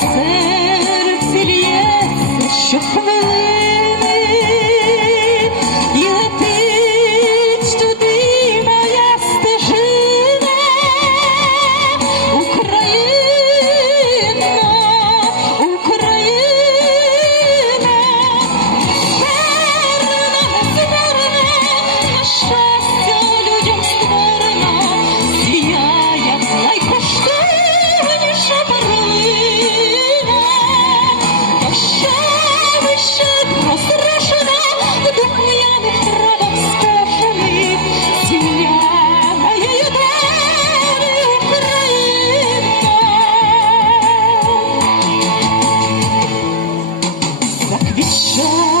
say. Oh.